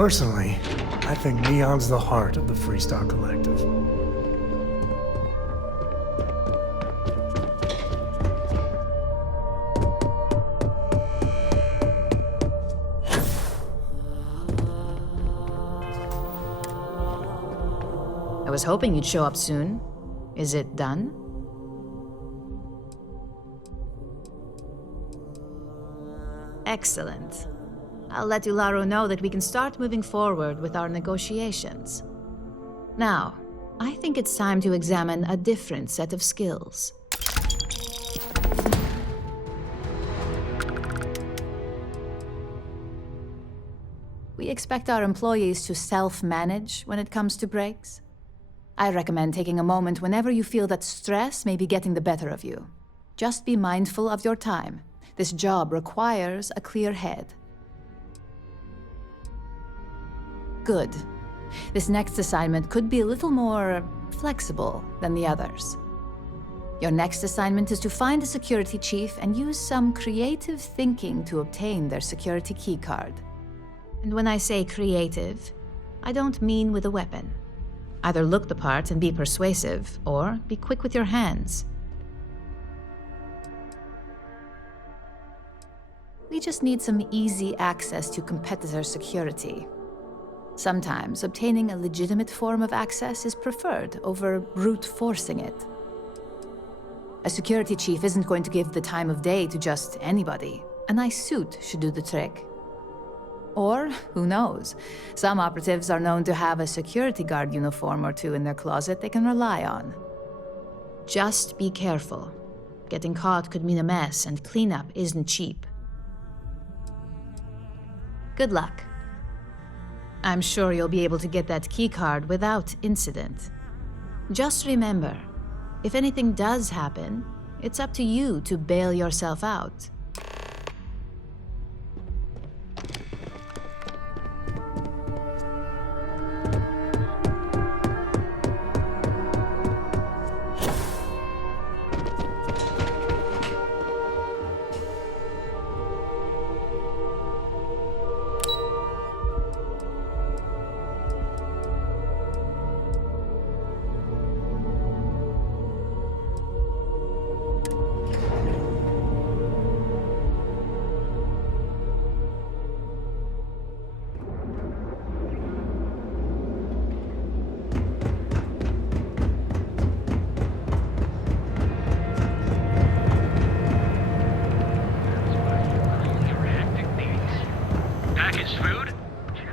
Personally, I think Neon's the heart of the Freestar Collective. I was hoping you'd show up soon. Is it done? Excellent. I'll let Ularo know that we can start moving forward with our negotiations. Now, I think it's time to examine a different set of skills. We expect our employees to self-manage when it comes to breaks. I recommend taking a moment whenever you feel that stress may be getting the better of you. Just be mindful of your time. This job requires a clear head. Good. This next assignment could be a little more flexible than the others. Your next assignment is to find a security chief and use some creative thinking to obtain their security keycard. And when I say creative, I don't mean with a weapon. Either look the part and be persuasive, or be quick with your hands. We just need some easy access to competitor security. Sometimes obtaining a legitimate form of access is preferred over brute forcing it. A security chief isn't going to give the time of day to just anybody. A nice suit should do the trick. Or, who knows, some operatives are known to have a security guard uniform or two in their closet they can rely on. Just be careful. Getting caught could mean a mess, and cleanup isn't cheap. Good luck. I'm sure you'll be able to get that keycard without incident. Just remember, if anything does happen, it's up to you to bail yourself out.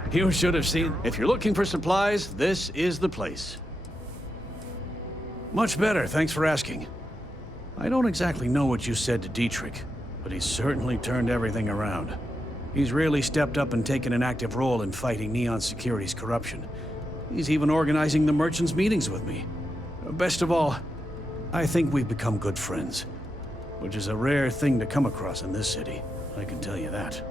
You should have seen. If you're looking for supplies, this is the place. Much better, thanks for asking. I don't exactly know what you said to Dietrich, but he's certainly turned everything around. He's really stepped up and taken an active role in fighting Neon Security's corruption. He's even organizing the merchants' meetings with me. Best of all, I think we've become good friends, which is a rare thing to come across in this city, I can tell you that.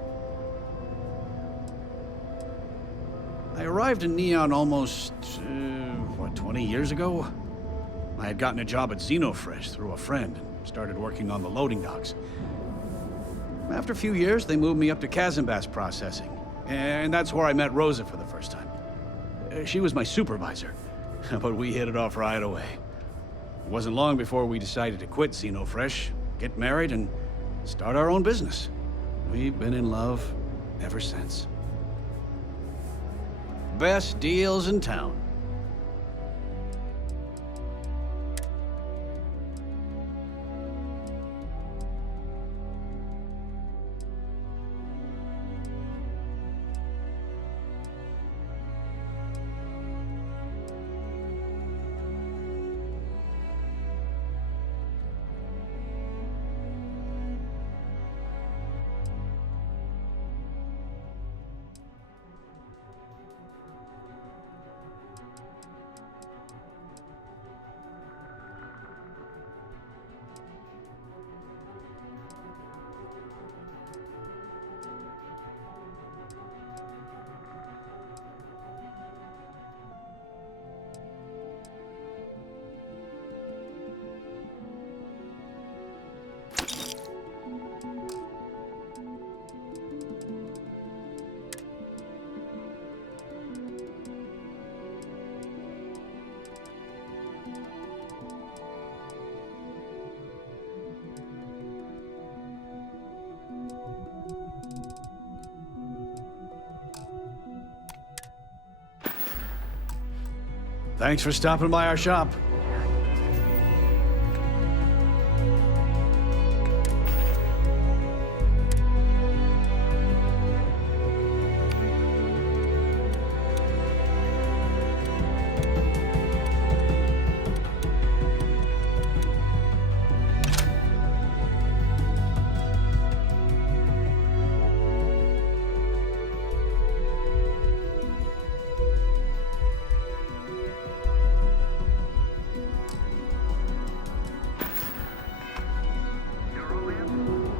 I arrived in Neon almost, 20 years ago? I had gotten a job at Xenofresh through a friend and started working on the loading docks. After a few years, they moved me up to Kazanbas processing, and that's where I met Rosa for the first time. She was my supervisor, but we hit it off right away. It wasn't long before we decided to quit Xenofresh, get married, and start our own business. We've been in love ever since. Best deals in town. Thanks for stopping by our shop.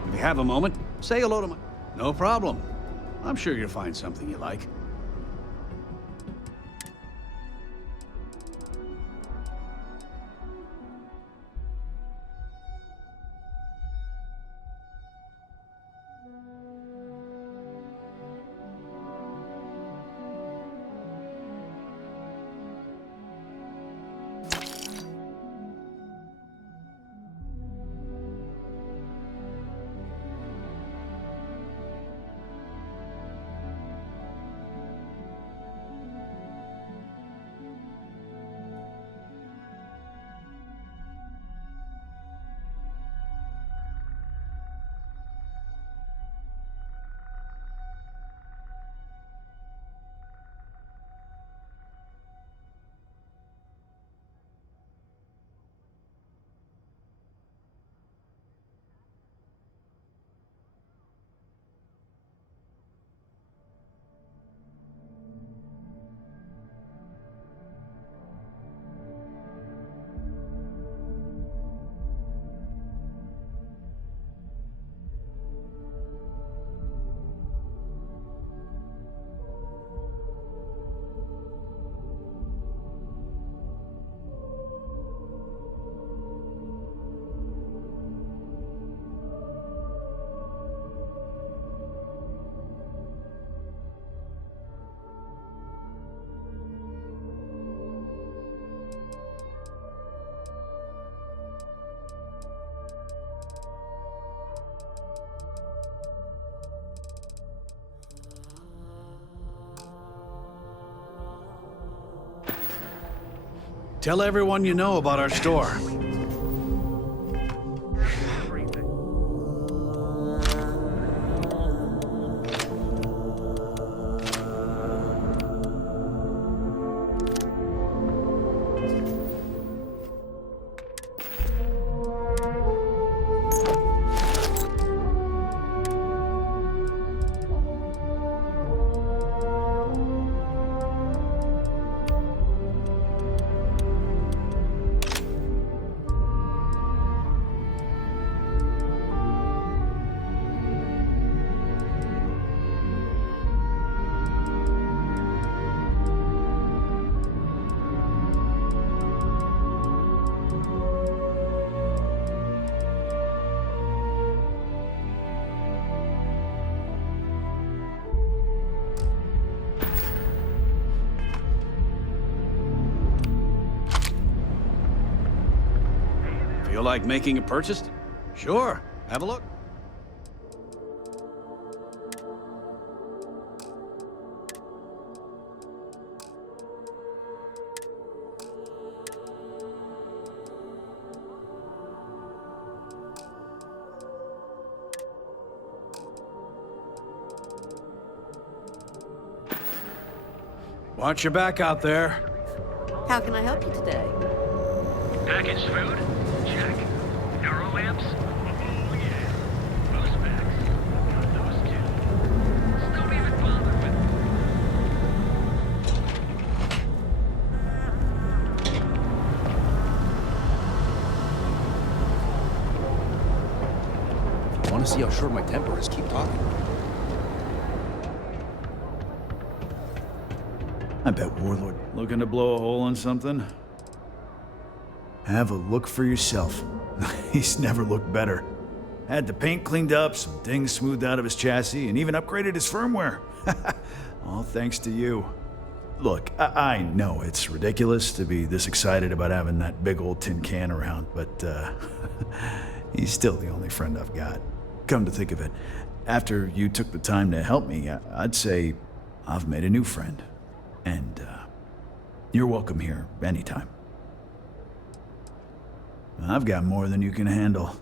If you have a moment, say hello to my... No problem. I'm sure you'll find something you like. Tell everyone you know about our store. Feel like making a purchase? Sure, have a look. Watch your back out there. How can I help you today? Packaged food? Check. Neuro lamps? Oh yeah. Boost packs? Got those too. Just don't even bother with Want to see how short my temper is? Keep talking. I bet Warlord looking to blow a hole in something. Have a look for yourself. He's never looked better. Had the paint cleaned up, some dings smoothed out of his chassis, and even upgraded his firmware. All thanks to you. Look, I know it's ridiculous to be this excited about having that big old tin can around, but he's still the only friend I've got. Come to think of it, after you took the time to help me, I'd say I've made a new friend. And You're welcome here, anytime. I've got more than you can handle.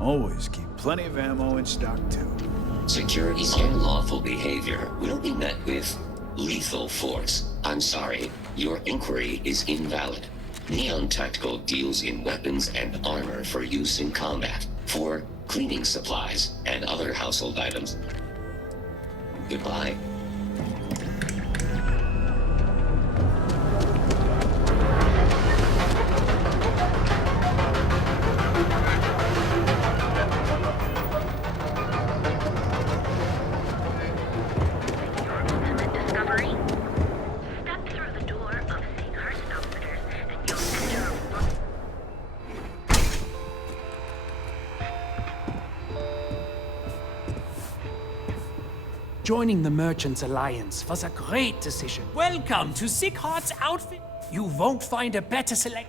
Always keep plenty of ammo in stock, too. Security's unlawful behavior will be met with lethal force. I'm sorry, your inquiry is invalid. Neon Tactical deals in weapons and armor for use in combat, for cleaning supplies, and other household items. Goodbye. Joining the Merchants Alliance was a great decision. Welcome to Sick Heart's outfit. You won't find a better select.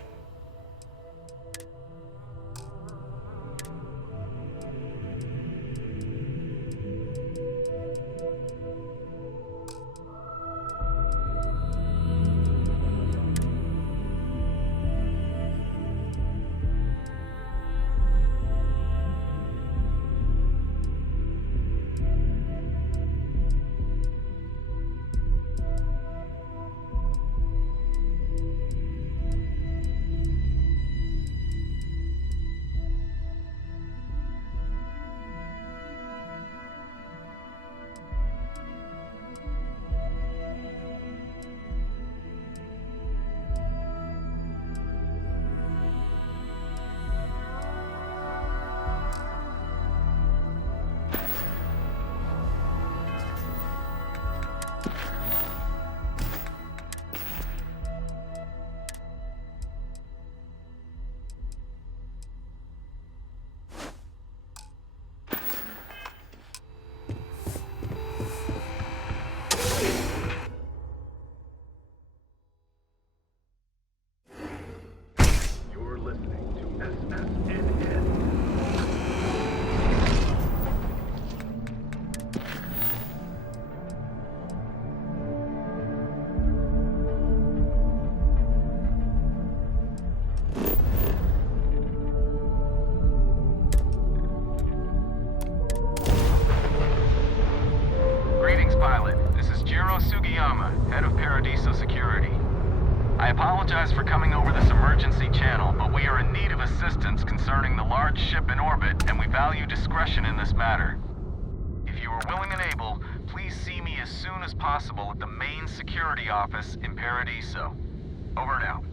I apologize for coming over this emergency channel, but we are in need of assistance concerning the large ship in orbit, and we value discretion in this matter. If you are willing and able, please see me as soon as possible at the main security office in Paradiso. Over and out.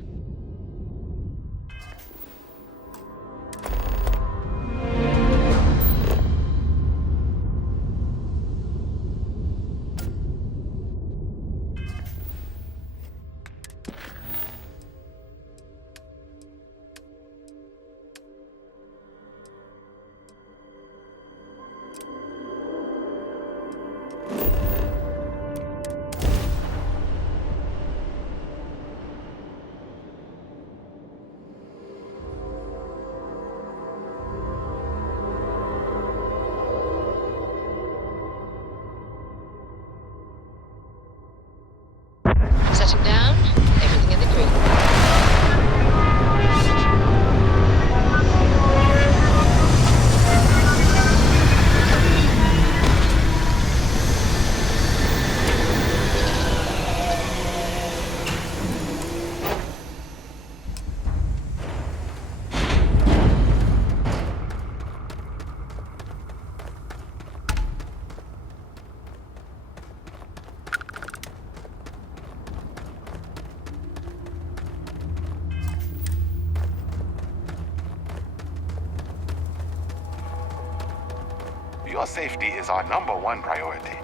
Your safety is our #1 priority.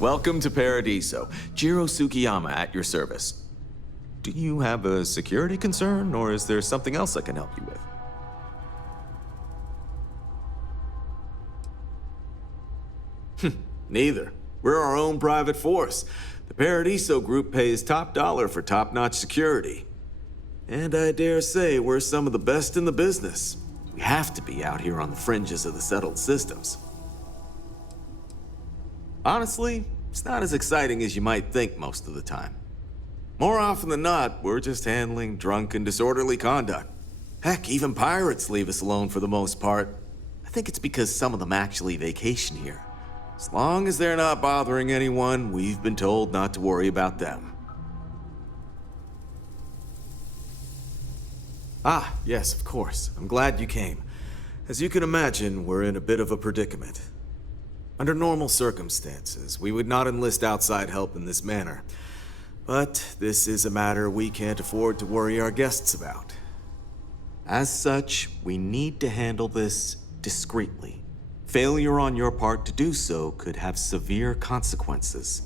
Welcome to Paradiso. Jiro Sukiyama at your service. Do you have a security concern, or is there something else I can help you with? Neither. We're our own private force. The Paradiso group pays top dollar for top-notch security. And I dare say we're some of the best in the business. We have to be out here on the fringes of the settled systems. Honestly, it's not as exciting as you might think most of the time. More often than not, we're just handling drunk and disorderly conduct. Heck, even pirates leave us alone for the most part. I think it's because some of them actually vacation here. As long as they're not bothering anyone, we've been told not to worry about them. Ah, yes, of course. I'm glad you came. As you can imagine, we're in a bit of a predicament. Under normal circumstances, we would not enlist outside help in this manner. But this is a matter we can't afford to worry our guests about. As such, we need to handle this discreetly. Failure on your part to do so could have severe consequences.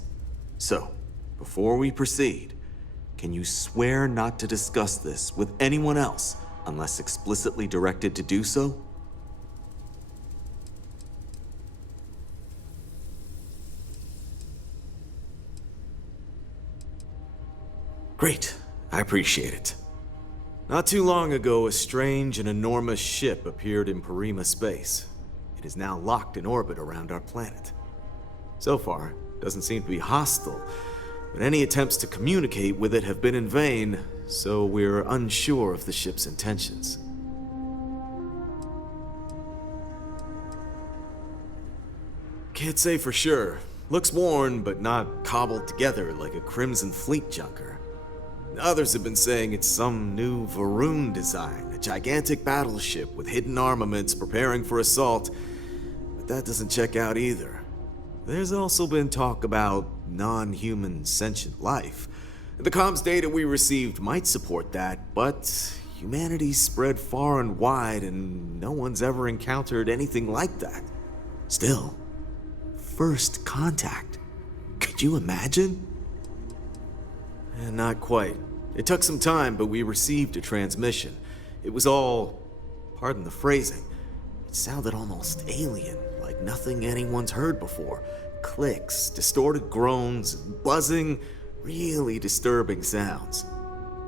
So, before we proceed, can you swear not to discuss this with anyone else unless explicitly directed to do so? Great. I appreciate it. Not too long ago, a strange and enormous ship appeared in Parima space. It is now locked in orbit around our planet. So far, it doesn't seem to be hostile, but any attempts to communicate with it have been in vain, so we're unsure of the ship's intentions. Can't say for sure. Looks worn, but not cobbled together like a Crimson Fleet junker. Others have been saying it's some new Varun design, a gigantic battleship with hidden armaments preparing for assault, but that doesn't check out either. There's also been talk about non-human sentient life. The comms data we received might support that, but humanity's spread far and wide and no one's ever encountered anything like that. Still, first contact. Could you imagine? Not quite. It took some time, but we received a transmission. It was all, pardon the phrasing, it sounded almost alien, like nothing anyone's heard before. Clicks, distorted groans, buzzing, really disturbing sounds.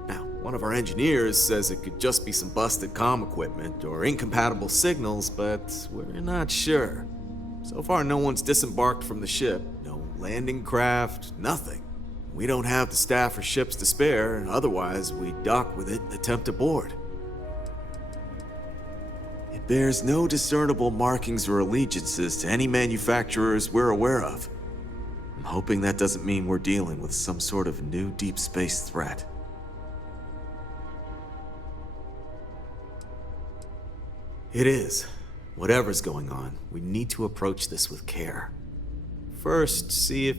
Now, one of our engineers says it could just be some busted comm equipment or incompatible signals, but we're not sure. So far, no one's disembarked from the ship, no landing craft, nothing. We don't have the staff or ships to spare, otherwise we'd dock with it and attempt to board. It bears no discernible markings or allegiances to any manufacturers we're aware of. I'm hoping that doesn't mean we're dealing with some sort of new deep space threat. It is. Whatever's going on, we need to approach this with care. First, see if...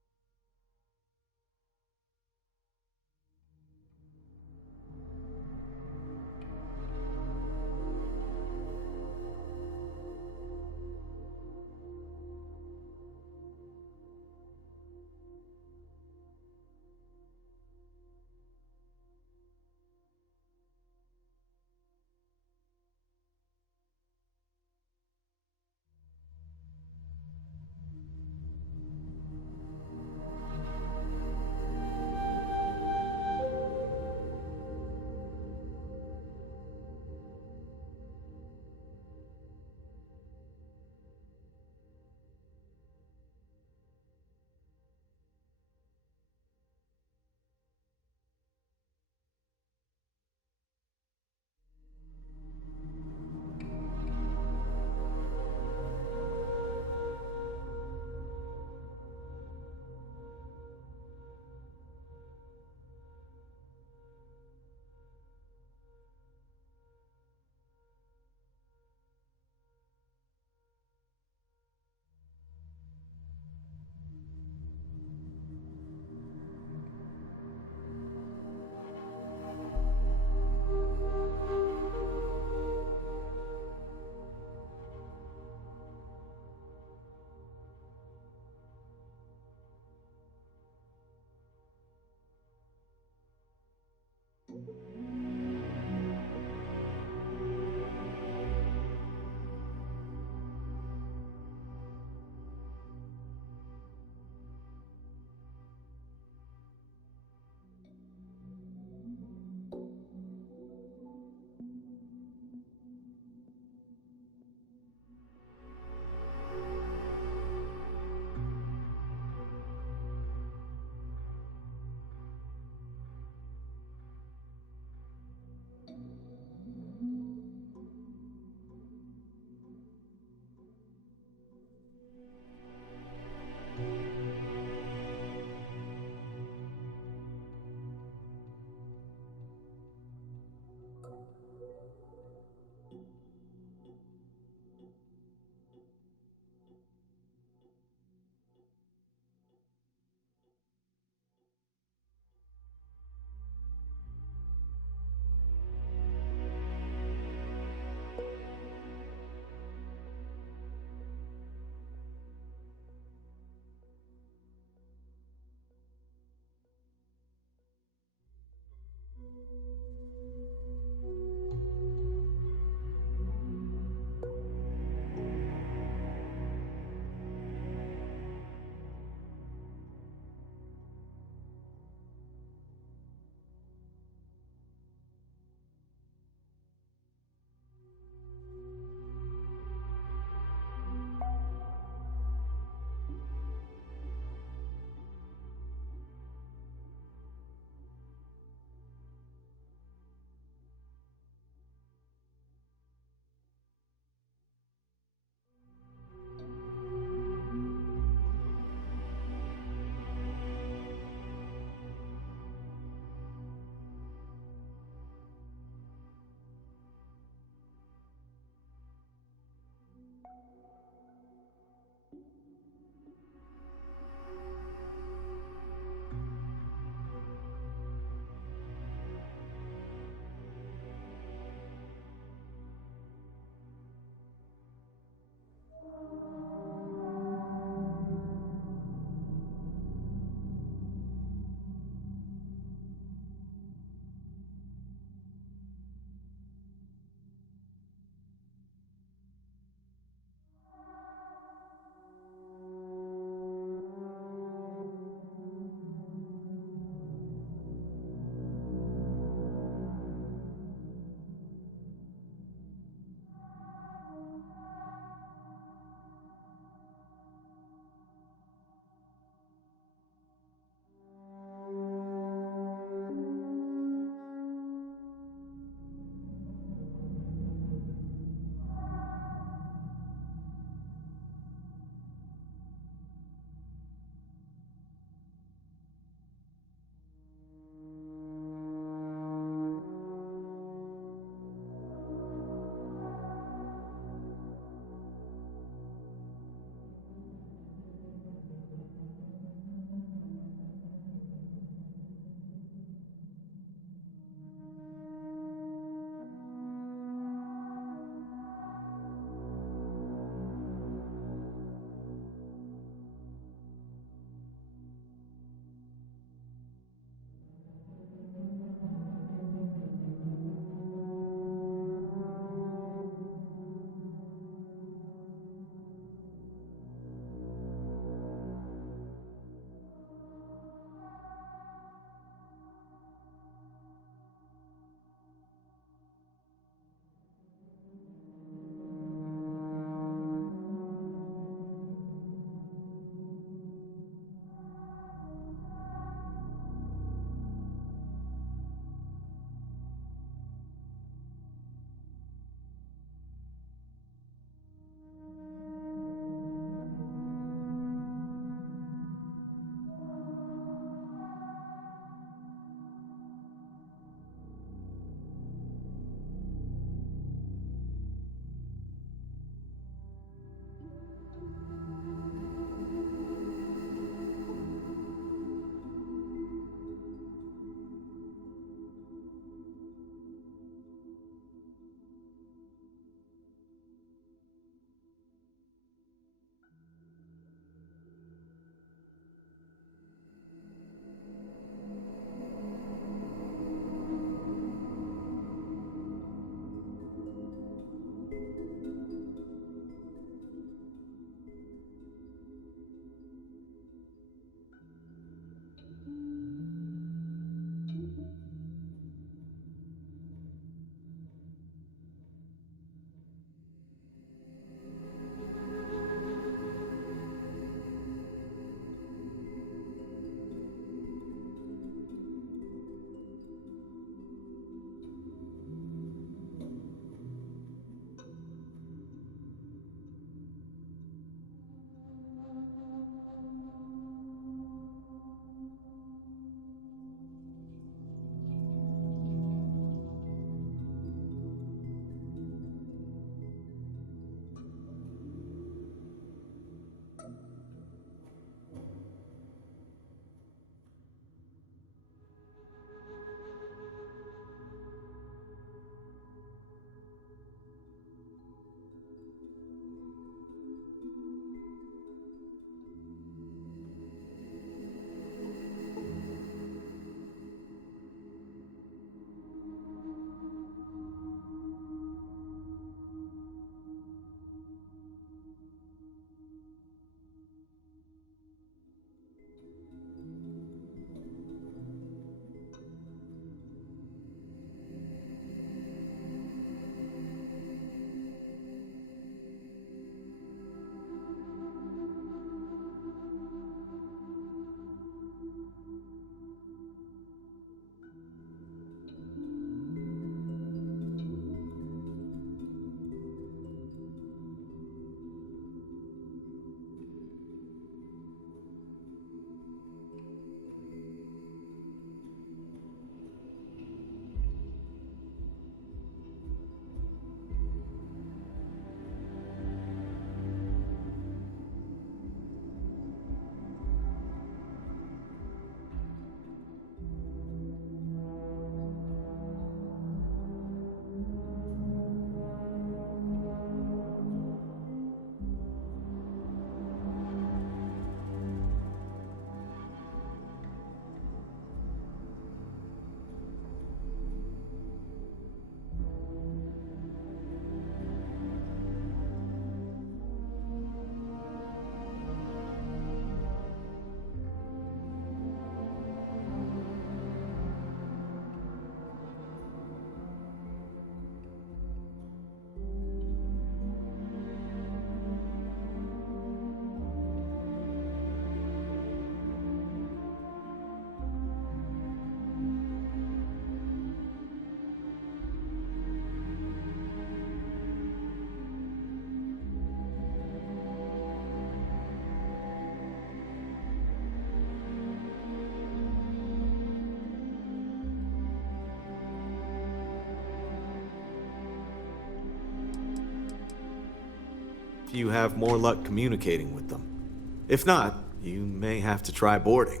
if you have more luck communicating with them. If not, you may have to try boarding.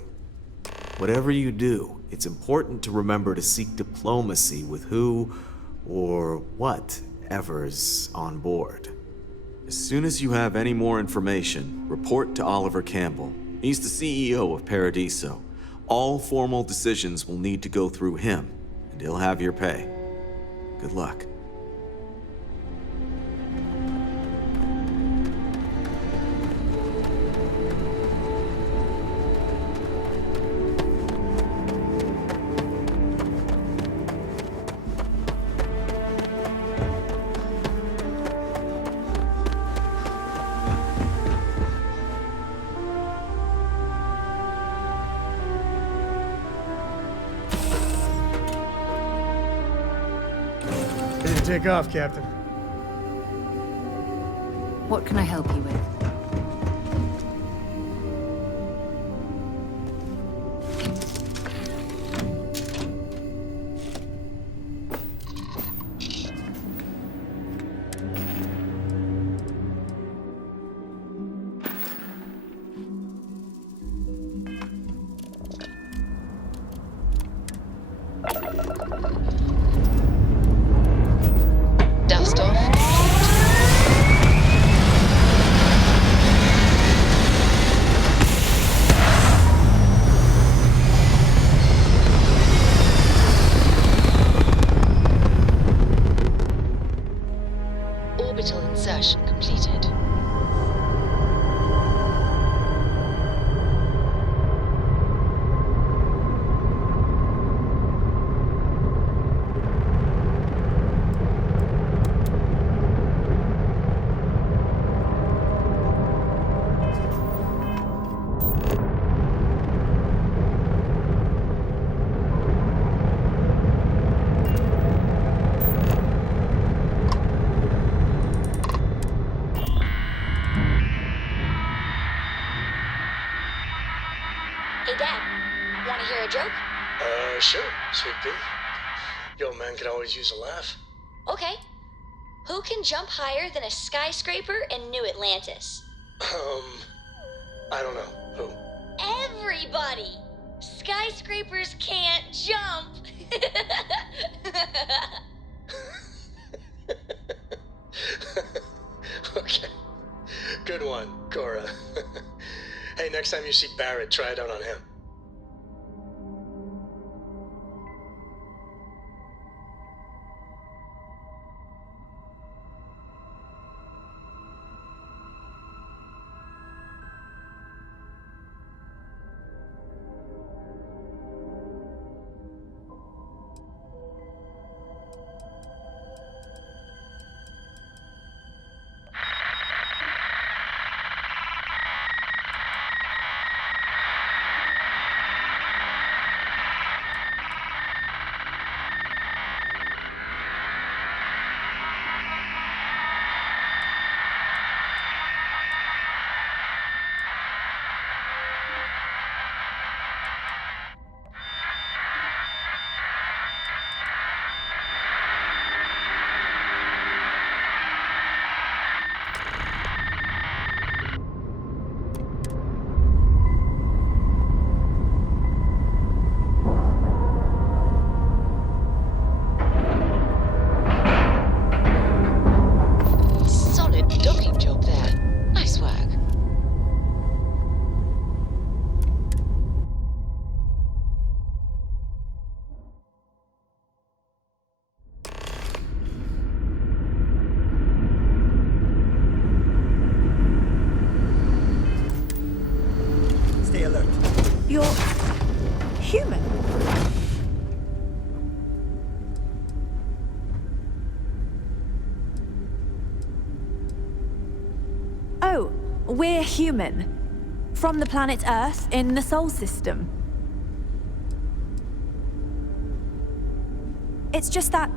Whatever you do, it's important to remember to seek diplomacy with who or whatever's on board. As soon as you have any more information, report to Oliver Campbell. He's the CEO of Paradiso. All formal decisions will need to go through him, and he'll have your pay. Good luck. Ready to take off, Captain. What can I help you with? Dust off. Orbital insertion completed. Hey, Dad. Want to hear a joke? Sure, Sweet Pea. Your man could always use a laugh. Okay. Who can jump higher than a skyscraper in New Atlantis? I don't know. Who? Everybody! Skyscrapers can't jump! Okay. Good one, Cora. Hey, next time you see Barrett, try it out on him. Solid docking job there. Nice work. Stay alert. You're human. Oh, we're human. From the planet Earth in the Sol system. It's just that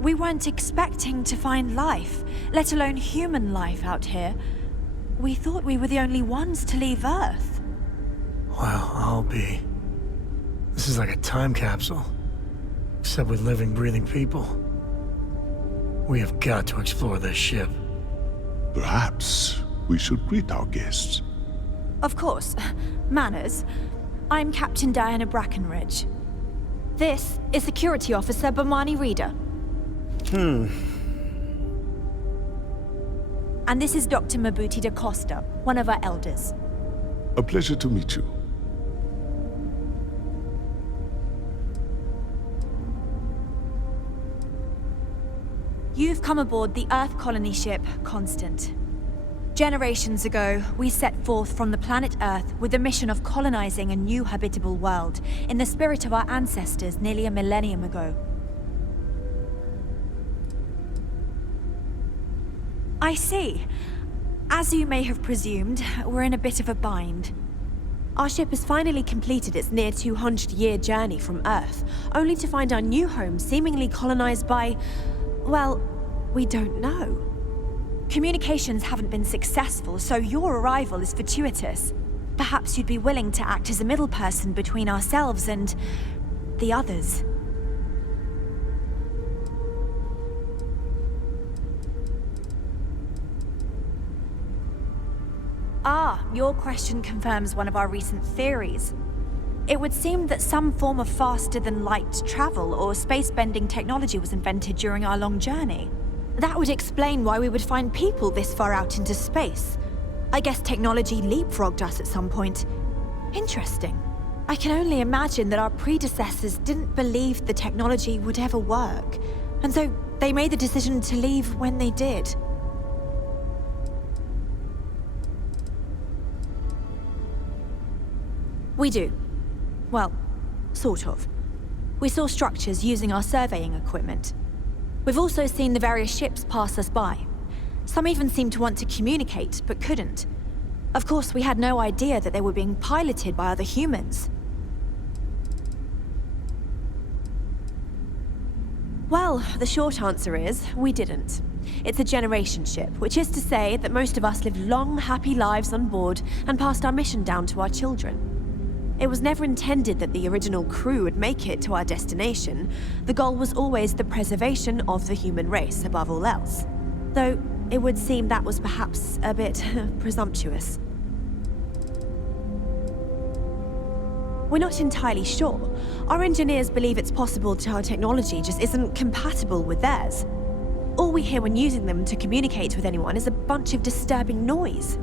we weren't expecting to find life, let alone human life out here. We thought we were the only ones to leave Earth. Well, I'll be. This is like a time capsule. Except with living, breathing people. We have got to explore this ship. Perhaps we should greet our guests. Of course. Manners. I'm Captain Diana Brackenridge. This is Security Officer Bomani Reader. And this is Dr. Mabuti da Costa, one of our elders. A pleasure to meet you. You've come aboard the Earth colony ship Constant. Generations ago, we set forth from the planet Earth with the mission of colonizing a new habitable world in the spirit of our ancestors nearly a millennium ago. I see. As you may have presumed, we're in a bit of a bind. Our ship has finally completed its near 200-year journey from Earth, only to find our new home seemingly colonized by... well, we don't know. Communications haven't been successful, so your arrival is fortuitous. Perhaps you'd be willing to act as a middle person between ourselves and... the others. Ah, your question confirms one of our recent theories. It would seem that some form of faster-than-light travel or space-bending technology was invented during our long journey. That would explain why we would find people this far out into space. I guess technology leapfrogged us at some point. Interesting. I can only imagine that our predecessors didn't believe the technology would ever work, and so they made the decision to leave when they did. We do. Well, sort of. We saw structures using our surveying equipment. We've also seen the various ships pass us by. Some even seemed to want to communicate, but couldn't. Of course, we had no idea that they were being piloted by other humans. Well, the short answer is, we didn't. It's a generation ship, which is to say that most of us lived long, happy lives on board and passed our mission down to our children. It was never intended that the original crew would make it to our destination. The goal was always the preservation of the human race above all else. Though, it would seem that was perhaps a bit presumptuous. We're not entirely sure. Our engineers believe it's possible that our technology just isn't compatible with theirs. All we hear when using them to communicate with anyone is a bunch of disturbing noise.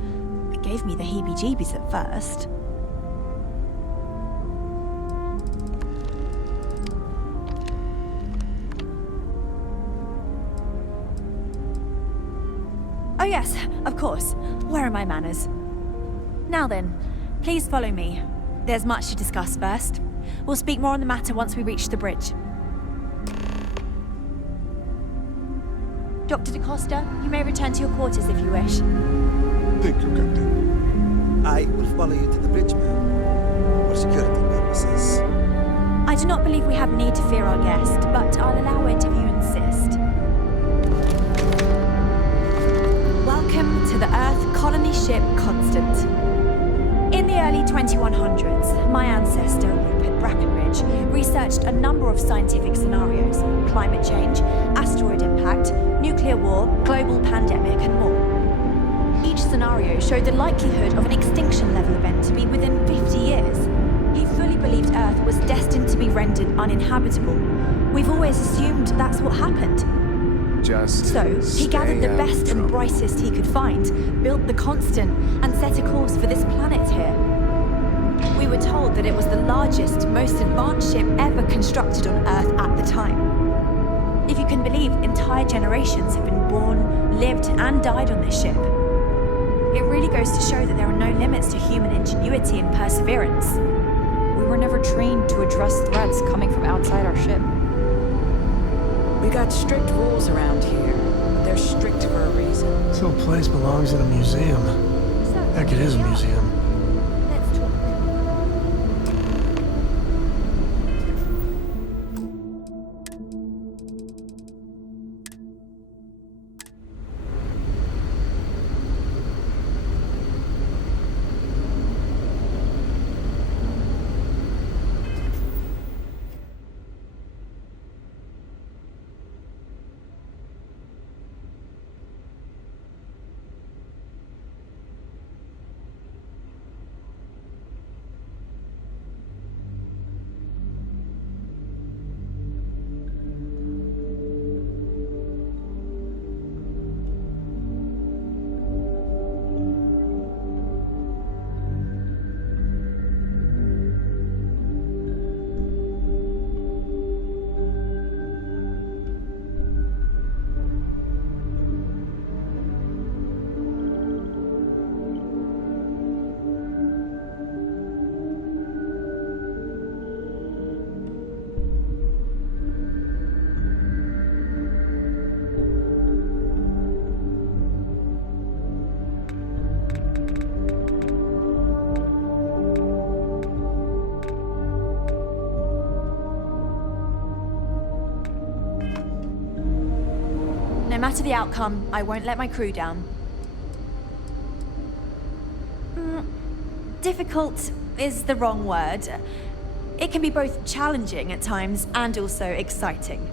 It gave me the heebie-jeebies at first. Oh yes, of course. Where are my manners? Now then, please follow me. There's much to discuss first. We'll speak more on the matter once we reach the bridge. Dr. da Costa, you may return to your quarters if you wish. Thank you, Captain. I will follow you to the bridge, ma'am. For security purposes. I do not believe we have need to fear our guest, but I'll allow it if you insist. Welcome to the Earth colony ship Constant. In the early 2100s, my ancestor, Rupert Brackenridge, researched a number of scientific scenarios: climate change, asteroid impact, nuclear war, global pandemic, and more. Each scenario showed the likelihood of an extinction-level event to be within 50 years. He fully believed Earth was destined to be rendered uninhabitable. We've always assumed that's what happened. So, he gathered the best and brightest he could find, built the Constant, and set a course for this planet here. We were told that it was the largest, most advanced ship ever constructed on Earth at the time. If you can believe, entire generations have been born, lived, and died on this ship. It really goes to show that there are no limits to human ingenuity and perseverance. We were never trained to address threats coming from outside our ship. We got strict rules around here, but they're strict for a reason. This whole place belongs in a museum. Heck, it is a museum. Let's talk. matter the outcome, I won't let my crew down. Difficult is the wrong word. It can be both challenging at times and also exciting.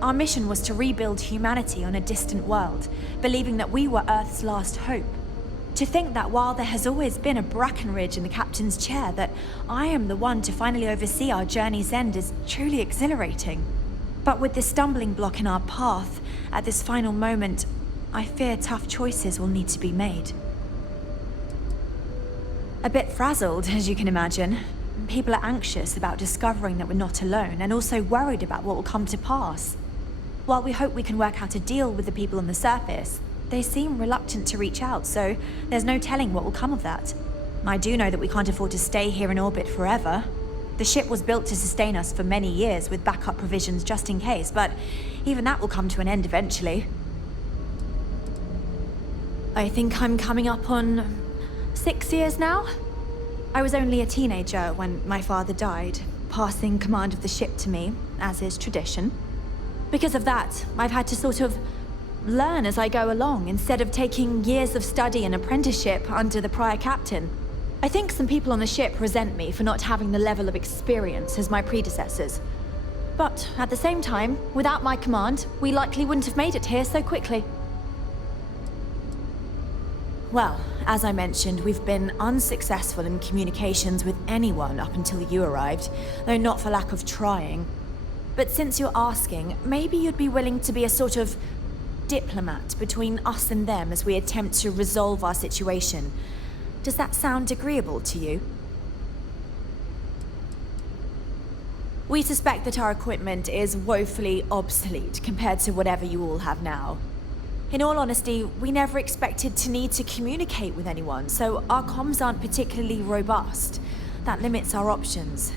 Our mission was to rebuild humanity on a distant world, believing that we were Earth's last hope. To think that while there has always been a Brackenridge in the captain's chair, that I am the one to finally oversee our journey's end is truly exhilarating. But with this stumbling block in our path, at this final moment, I fear tough choices will need to be made. A bit frazzled, as you can imagine. People are anxious about discovering that we're not alone, and also worried about what will come to pass. While we hope we can work out a deal with the people on the surface, they seem reluctant to reach out, so there's no telling what will come of that. I do know that we can't afford to stay here in orbit forever. The ship was built to sustain us for many years with backup provisions just in case, but even that will come to an end eventually. I think I'm coming up on 6 years now. I was only a teenager when my father died, passing command of the ship to me, as is tradition. Because of that, I've had to sort of learn as I go along, instead of taking years of study and apprenticeship under the prior captain. I think some people on the ship resent me for not having the level of experience as my predecessors. But at the same time, without my command, we likely wouldn't have made it here so quickly. Well, as I mentioned, we've been unsuccessful in communications with anyone up until you arrived, though not for lack of trying. But since you're asking, maybe you'd be willing to be a sort of diplomat between us and them as we attempt to resolve our situation. Does that sound agreeable to you? We suspect that our equipment is woefully obsolete compared to whatever you all have now. In all honesty, we never expected to need to communicate with anyone, so our comms aren't particularly robust. That limits our options.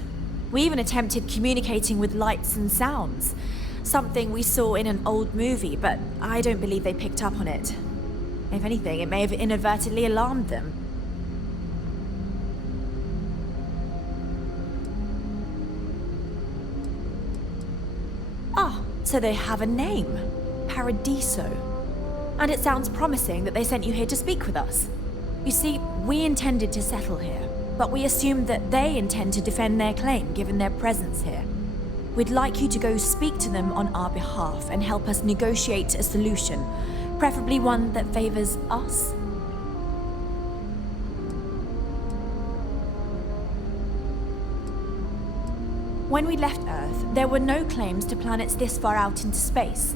We even attempted communicating with lights and sounds, something we saw in an old movie, but I don't believe they picked up on it. If anything, it may have inadvertently alarmed them. Ah, so they have a name. Paradiso. And it sounds promising that they sent you here to speak with us. You see, we intended to settle here, but we assumed that they intend to defend their claim given their presence here. We'd like you to go speak to them on our behalf and help us negotiate a solution, preferably one that favors us. When we left Earth, there were no claims to planets this far out into space.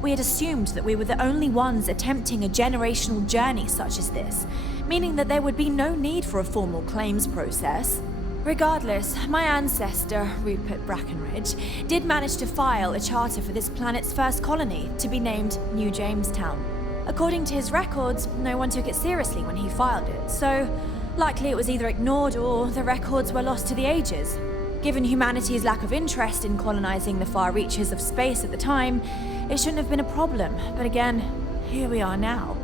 We had assumed that we were the only ones attempting a generational journey such as this, meaning that there would be no need for a formal claims process. Regardless, my ancestor, Rupert Brackenridge, did manage to file a charter for this planet's first colony, to be named New Jamestown. According to his records, no one took it seriously when he filed it, so likely it was either ignored or the records were lost to the ages. Given humanity's lack of interest in colonizing the far reaches of space at the time, it shouldn't have been a problem, but again, here we are now.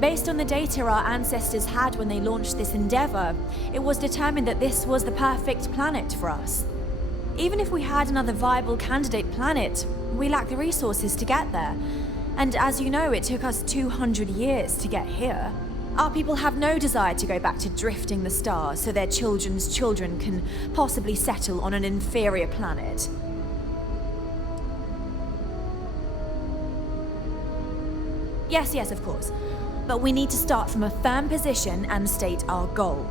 Based on the data our ancestors had when they launched this endeavor, it was determined that this was the perfect planet for us. Even if we had another viable candidate planet, we lack the resources to get there. And as you know, it took us 200 years to get here. Our people have no desire to go back to drifting the stars so their children's children can possibly settle on an inferior planet. Yes, of course. But we need to start from a firm position and state our goal.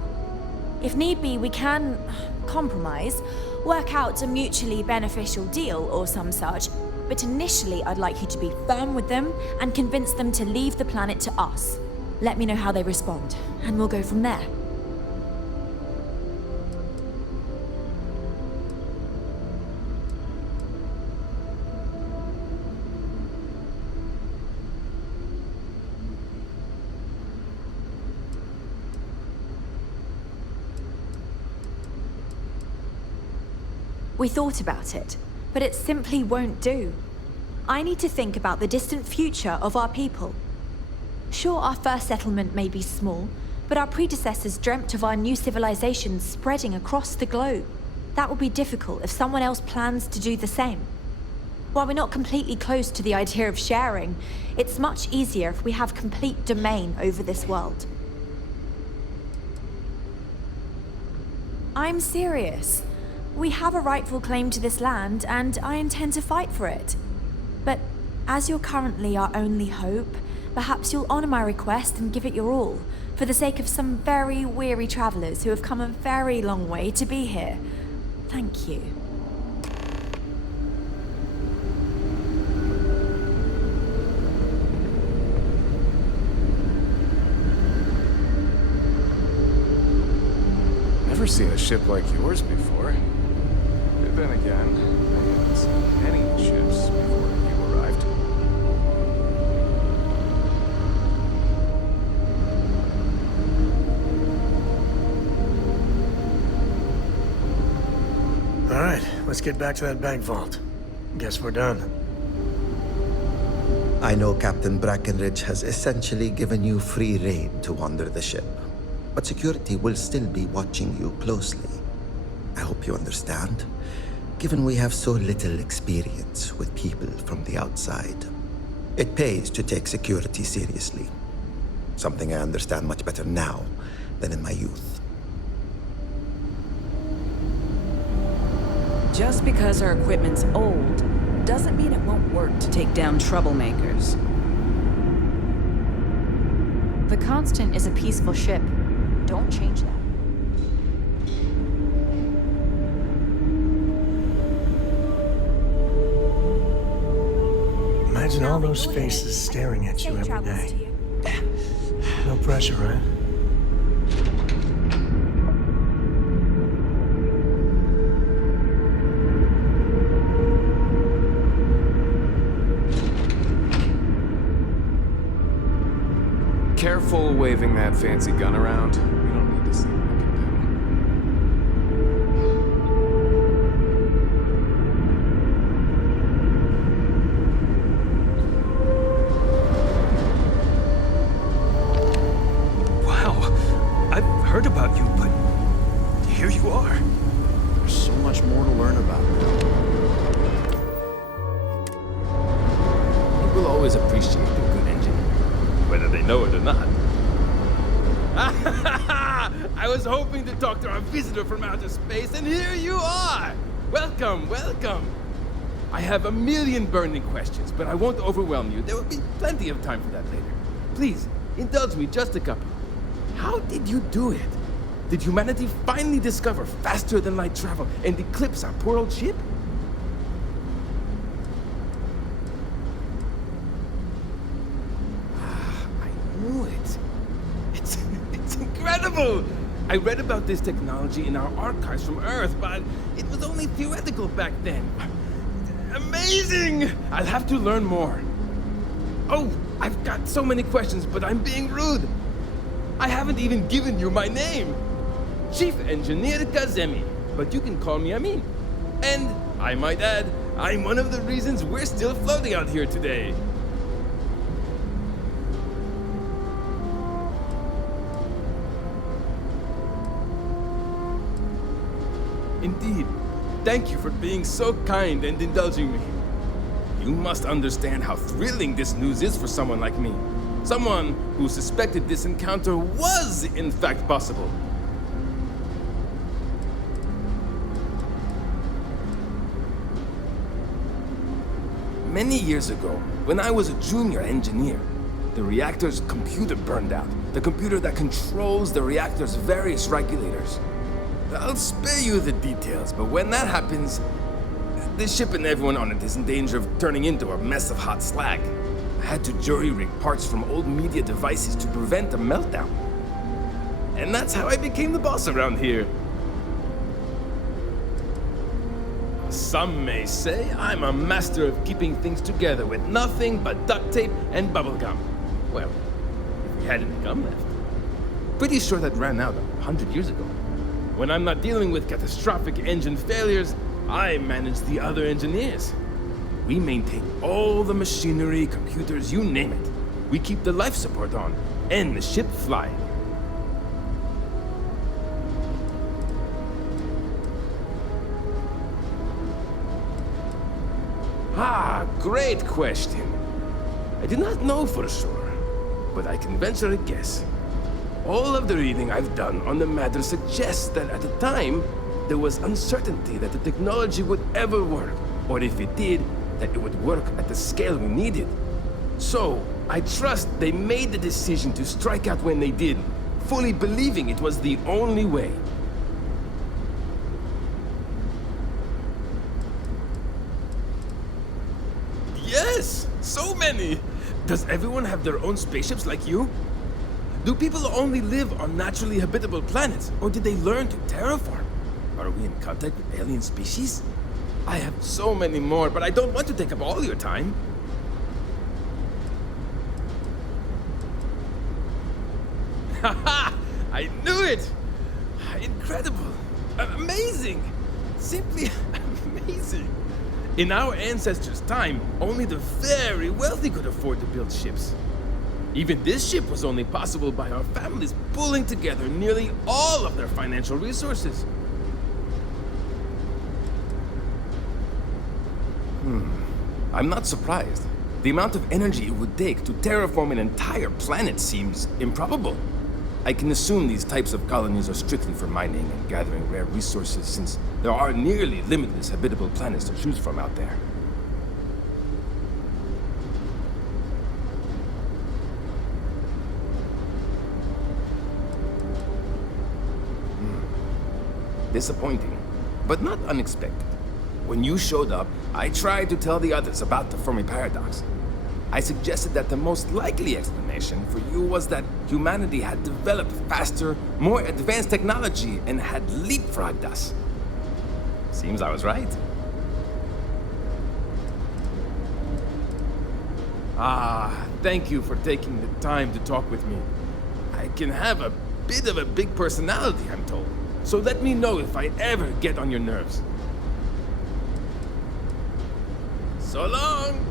If need be, we can compromise, work out a mutually beneficial deal or some such, but initially I'd like you to be firm with them and convince them to leave the planet to us. Let me know how they respond, and we'll go from there. We thought about it, but it simply won't do. I need to think about the distant future of our people. Sure, our first settlement may be small, but our predecessors dreamt of our new civilization spreading across the globe. That will be difficult if someone else plans to do the same. While we're not completely close to the idea of sharing, it's much easier if we have complete domain over this world. I'm serious. We have a rightful claim to this land, and I intend to fight for it. But as you're currently our only hope, perhaps you'll honor my request and give it your all, for the sake of some very weary travelers who have come a very long way to be here. Thank you. Never seen a ship like yours before. But then again, I haven't seen any ships before you arrived. All right, let's get back to that bank vault. Guess we're done. I know Captain Brackenridge has essentially given you free rein to wander the ship, but security will still be watching you closely. I hope you understand, given we have so little experience with people from the outside. It pays to take security seriously, something I understand much better now than in my youth. Just because our equipment's old doesn't mean it won't work to take down troublemakers. The Constant is a peaceful ship. Don't change that. Imagine all those faces staring at you every day. No pressure, right? Careful waving that fancy gun around. We don't need to see what it can do. Wow, I've heard about you, but here you are. There's so much more to learn about. People always appreciate a good engineer, whether they know it or not. I was hoping to talk to our visitor from outer space, and here you are! Welcome, welcome! I have a million burning questions, but I won't overwhelm you. There will be plenty of time for that later. Please, indulge me just a couple. How did you do it? Did humanity finally discover faster than light travel and eclipse our poor old ship? I knew it. It's incredible! I read about this technology in our archives from Earth, but it was only theoretical back then. Amazing! I'll have to learn more. Oh, I've got so many questions, but I'm being rude. I haven't even given you my name. Chief Engineer Kazemi, but you can call me Amin. And, I might add, I'm one of the reasons we're still floating out here today. Indeed. Thank you for being so kind and indulging me. You must understand how thrilling this news is for someone like me. Someone who suspected this encounter was, in fact, possible. Many years ago, when I was a junior engineer, the reactor's computer burned out. The computer that controls the reactor's various regulators. I'll spare you the details, but when that happens, the ship and everyone on it is in danger of turning into a mess of hot slag. I had to jury-rig parts from old media devices to prevent a meltdown. And that's how I became the boss around here. Some may say I'm a master of keeping things together with nothing but duct tape and bubblegum. Well, if we had any gum left. Pretty sure that ran out 100 years ago. When I'm not dealing with catastrophic engine failures, I manage the other engineers. We maintain all the machinery, computers, you name it. We keep the life support on, and the ship flying. Ah, great question. I do not know for sure, but I can venture a guess. All of the reading I've done on the matter suggests that at the time, there was uncertainty that the technology would ever work, or if it did, that it would work at the scale we needed. So, I trust they made the decision to strike out when they did, fully believing it was the only way. Yes! So many! Does everyone have their own spaceships like you? Do people only live on naturally habitable planets, or did they learn to terraform? Are we in contact with alien species? I have so many more, but I don't want to take up all your time. Haha! I knew it! Incredible! Amazing! Simply amazing! In our ancestors' time, only the very wealthy could afford to build ships. Even this ship was only possible by our families pulling together nearly all of their financial resources. I'm not surprised. The amount of energy it would take to terraform an entire planet seems improbable. I can assume these types of colonies are strictly for mining and gathering rare resources, since there are nearly limitless habitable planets to choose from out there. Disappointing, but not unexpected. When you showed up, I tried to tell the others about the Fermi paradox. I suggested that the most likely explanation for you was that humanity had developed faster, more advanced technology and had leapfrogged us. Seems I was right. Ah, thank you for taking the time to talk with me. I can have a bit of a big personality, I'm told. So let me know if I ever get on your nerves. So long!